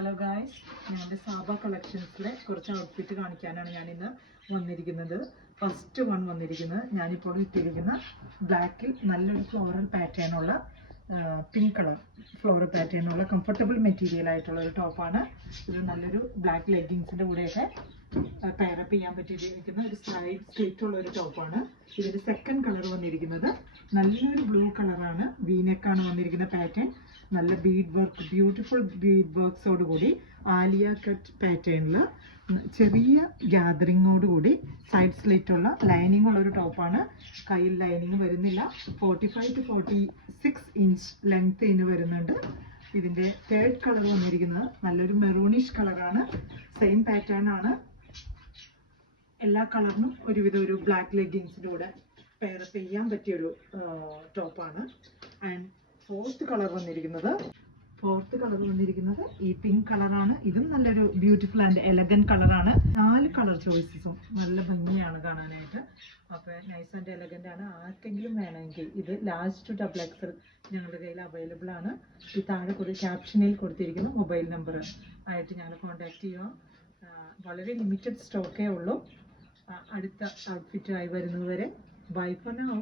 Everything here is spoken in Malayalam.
ഹലോ ഗായ്സ്, ഞങ്ങളുടെ സാബ കളക്ഷൻസിലെ കുറച്ച് ഔട്ട്ഫിറ്റ് കാണിക്കാനാണ് ഞാൻ ഇന്ന് വന്നിരിക്കുന്നത്. ഫസ്റ്റ് വൺ വന്നിരിക്കുന്നത് ഞാനിപ്പോൾ ഇട്ടിരിക്കുന്ന ബ്ലാക്കിൽ നല്ലൊരു ഫ്ലോറൽ പാറ്റേണുള്ള പിങ്ക് കളർ ഫ്ലോറൽ പാറ്റേണുള്ള കംഫർട്ടബിൾ മെറ്റീരിയൽ ആയിട്ടുള്ള ഒരു ടോപ്പാണ്. ഇത് നല്ലൊരു ബ്ലാക്ക് ലെഗിങ്സിൻ്റെ കൂടെയൊക്കെ പെയറപ്പ് ചെയ്യാൻ പറ്റിയിരിക്കുന്ന ഒരു സൈഡ് സ്ലിറ്റ് ഉള്ള ഒരു ടോപ്പാണ്. ഇതിൻ്റെ സെക്കൻഡ് കളർ വന്നിരിക്കുന്നത് നല്ലൊരു ബ്ലൂ കളറാണ്. വീനെക്കാണ് വന്നിരിക്കുന്ന പാറ്റേൺ. നല്ല ബീഡ് വർക്ക്, ബ്യൂട്ടിഫുൾ ബീഡ് വർക്ക്സോട് കൂടി ആലിയ കട്ട് പാറ്റേണിൽ ചെറിയ ഗ്യാദറിങ്ങോടുകൂടി സൈഡ് സ്ലിറ്റ് ഉള്ള ലൈനിങ് ഉള്ള ഒരു ടോപ്പാണ്. കയ്യിൽ ലൈനിങ് വരുന്നില്ല. 45 to 46 ഇഞ്ച് ലെങ്ത് ഇതിന് വരുന്നുണ്ട്. ഇതിൻ്റെ തേർഡ് കളർ വന്നിരിക്കുന്നത് നല്ലൊരു മെറൂണിഷ് കളറാണ്. സെയിം പാറ്റേൺ ആണ്. എല്ലാ കളറിനും ഒരുവിധം ഒരു ബ്ലാക്ക് ലെഗിങ്സിൻ്റെ കൂടെ പെയറപ്പ് ചെയ്യാൻ പറ്റിയൊരു ടോപ്പാണ്. ആൻഡ് ഫോർത്ത് കളർ വന്നിരിക്കുന്നത് ഈ പിങ്ക് കളറാണ്. ഇതും നല്ലൊരു ബ്യൂട്ടിഫുൾ ആൻഡ് എലഗന്റ് കളറാണ്. 4 കളർ ചോയ്സസും നല്ല ഭംഗിയാണ് കാണാനായിട്ട്. അപ്പോൾ നൈസ് ആൻഡ് എലഗന്റ് ആണ്. ആർക്കെങ്കിലും വേണമെങ്കിൽ ഇത് ലാർജ് ടു ഡബിൾ എക്സൽ ഞങ്ങളുടെ കയ്യിൽ അവൈലബിൾ ആണ്. ഈ താഴെ ക്യാപ്ഷനിൽ കൊടുത്തിരിക്കുന്ന മൊബൈൽ നമ്പർ ആയിട്ട് ഞങ്ങൾ കോൺടാക്ട് ചെയ്യുക. വളരെ ലിമിറ്റഡ് സ്റ്റോക്കേ ഉള്ളൂ. അടുത്ത ഔട്ട്ഫിറ്റായി വരുന്നതുവരെ ബൈ ഫോർ നൗ.